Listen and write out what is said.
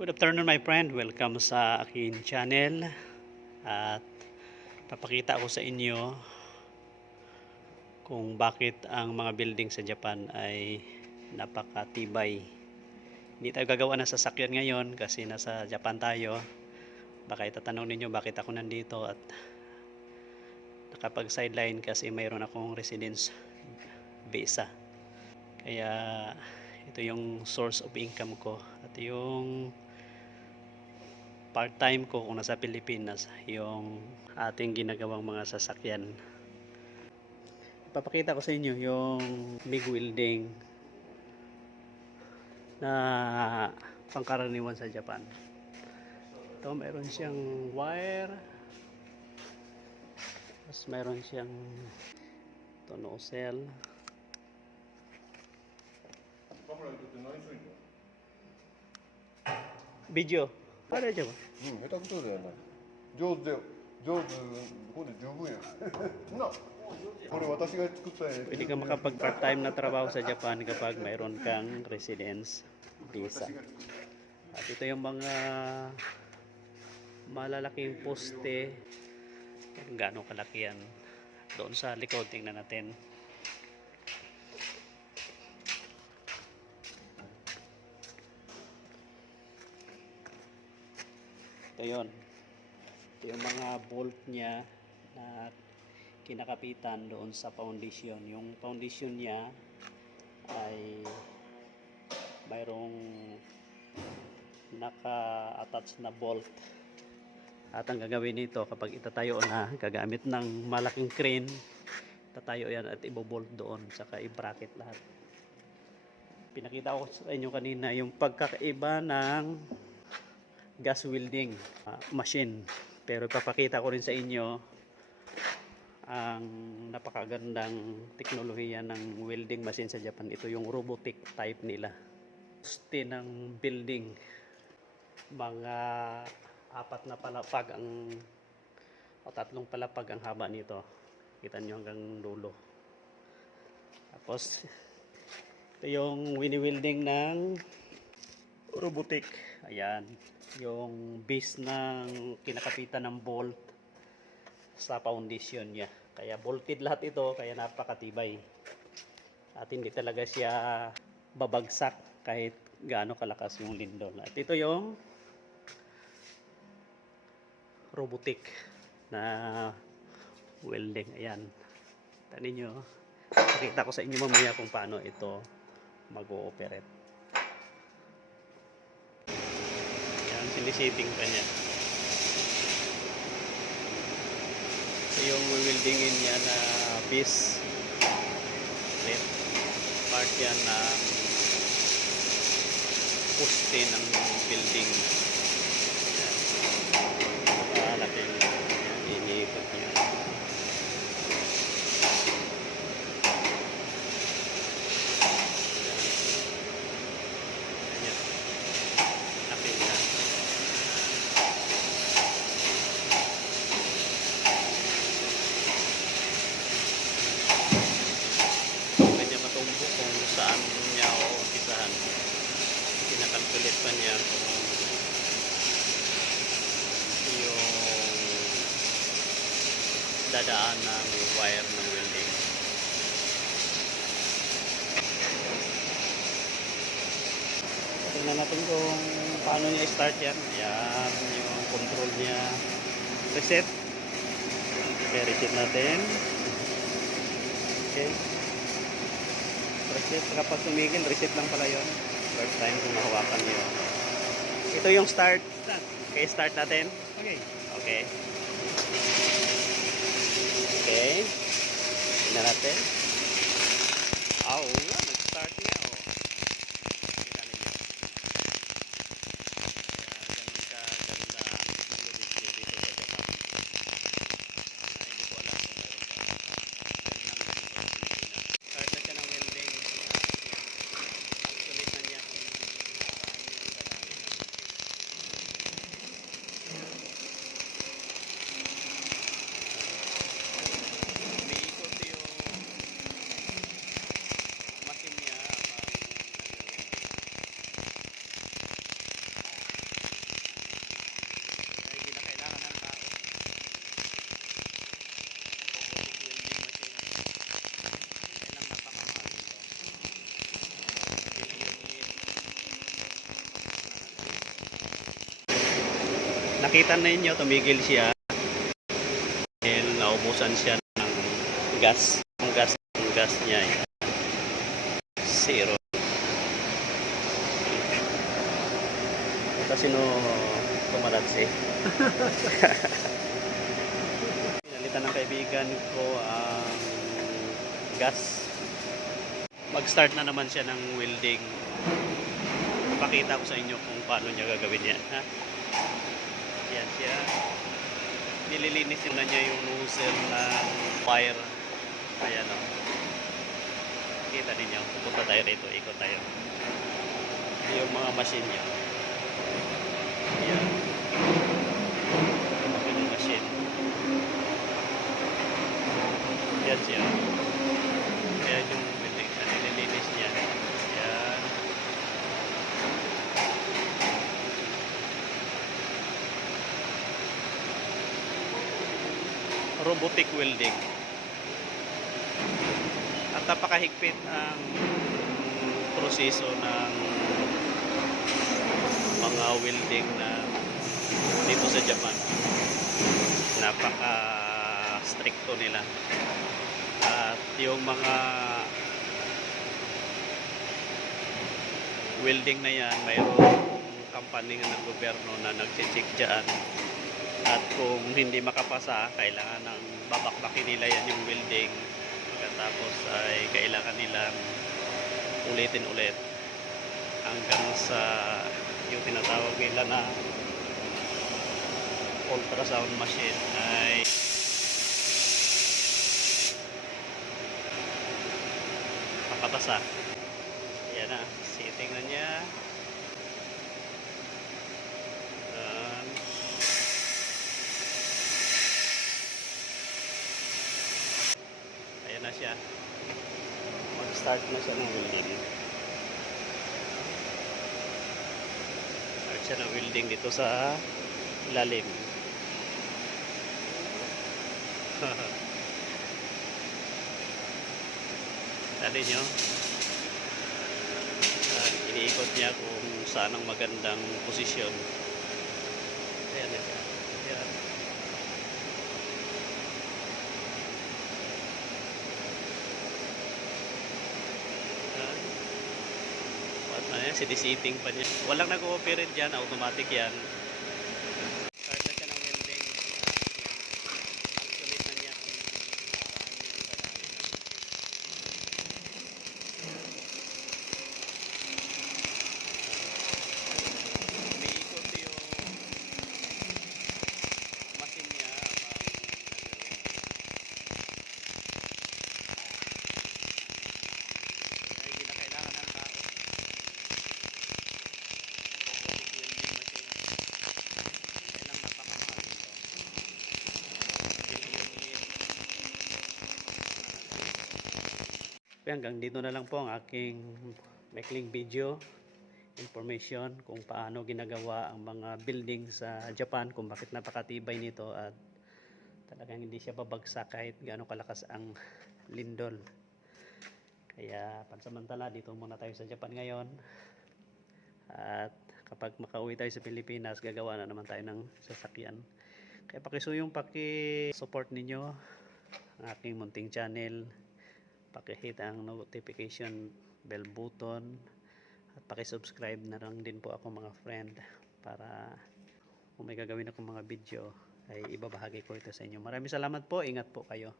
Good afternoon my friend, welcome sa akin channel at papakita ko sa inyo kung bakit ang mga building sa Japan ay napakatibay. Hindi tayo gagawa ng sasakyan ngayon kasi nasa Japan tayo. Baka itatanong ninyo bakit ako nandito at nakapag sideline kasi mayroon akong residence visa. Kaya ito yung source of income ko at yung part-time ko kung nasa Pilipinas, yung ating ginagawang mga sasakyan. Ipapakita ko sa inyo yung MIG welding na pangkaraniwan sa Japan. Ito, mayroon siyang wire, tapos mayroon siyang nozzle. Video. Paano dyan ba? 下手くそだよな。上手だよ。上手、これ十分や。な、これ私が作ったやつ。 Pwede ka makapag part-time na trabaho sa Japan kapag mayroon kang residence visa. At ito yung mga malalaking poste. Kung gaano kalaki yan. Doon sa likod, tingnan natin. Ito yun. Ito yung mga bolt niya na kinakapitan doon sa foundation. Yung foundation niya ay mayroong naka-attach na bolt. At ang gagawin nito kapag itatayo na gagamit ng malaking crane, tatayo yan at ibobolt doon saka i-bracket lahat. Pinakita ko sa inyo kanina yung pagkakaiba ng gas welding machine, pero ipapakita ko rin sa inyo ang napakagandang teknolohiya ng welding machine sa Japan. Ito yung robotic type nila. Poste ng building, mga apat na palapag o tatlong palapag ang haba nito. Kita nyo hanggang dulo. Tapos ito yung wini-welding ng robotic. Ayan, yung base ng kinakapitan ng bolt sa foundation niya. Kaya bolted lahat ito, kaya napakatibay. At hindi talaga siya babagsak kahit gaano kalakas yung lindol. At ito yung robotic na welding. Ayan, tanin nyo. Pakita ko sa inyo mamaya kung paano ito mag-ooperate. Ayan, sinisitting pa niya. Ito yung weldingin niya na base plate. Part yan ng poste ng building. Natin iniikot niya. Ayan. Napin na. Pwede niya matumbok kung saan niya o umpisahan. Kinakalkulit pa niya kung dadaan ng wire ng welding. Tingnan natin kung paano niya i-start yan. Yan yung control niya. Reset. Okay, reset natin. Okay. Reset. Kapag tumigil, reset lang pala yun. First time kung nahawakan niyo. Ito yung start. Okay, start natin. Okay. Okay. Okay. Tingnan natin. Oh, nag-start niya. Oh. Kita ninyo. Kaya ganun ka ganda ang technology dito sa Japan. Hindi ko alam kung meron pa. Start na siya ng welding. Sulit na niya kung saan yung dadaan. Nakita na ninyo, tumigil siya dahil naubusan siya ng gas. Ang gas niya ay zero. Kasi no tumalatsi. Pinalitan ng kaibigan ko ang gas. Mag-start na naman siya ng welding. Pakita ko sa inyo kung paano niya gagawin yan. Ha? Yan siya. Nililinis na niya yung nozzle ng wire. Ayan o. Kita ninyo. Pupunta tayo rito. Ikot tayo. Yung mga machine niya. Ayan. Yung machine. Yan siya. Ayan yung welding. Nililinis niya. Ayan. Robotic welding. At napakahigpit ang proseso ng mga welding na dito sa Japan. Napaka-stricto nila. At yung mga welding na yan, mayroong company ng gobyerno na nagche-check dyan. At kung hindi makapasa, kailangan ng babakbakin nila yan yung welding. Pagkatapos ay kailangan nilang ulitin ulit hanggang sa yung tinatawag nila na ultrasound machine ay makapasa. Yan na, sitting na niya. Ayan na siya. Mag-start na siya ng welding. Start siya ng welding dito sa ilalim. Dali nyo. Iniikot niya kung saan ang magandang posisyon. Ayan na siya. Ayan. Sinisitting pa niya. Walang nag-ooperate dyan, automatic yan. Start na siya ng welding. Sulit na niya kung saan niya umiikot yung machine niya. Hindi na kailangan ng tao. Hanggang dito na lang po ang aking maikling video information kung paano ginagawa ang mga building sa Japan, kung bakit napakatibay nito at talagang hindi siya babagsak kahit gaano kalakas ang lindol. Kaya pansamantala dito muna tayo sa Japan ngayon, at kapag makauwi tayo sa Pilipinas gagawa na naman tayo ng sasakyan. Kaya pakisuyong paki-support ninyo ang aking munting channel, paki-hit ang notification bell button at paki-subscribe na lang din po ako mga friend, para kung may gagawin akong mga video ay ibabahagi ko ito sa inyo. Maraming salamat po, ingat po kayo.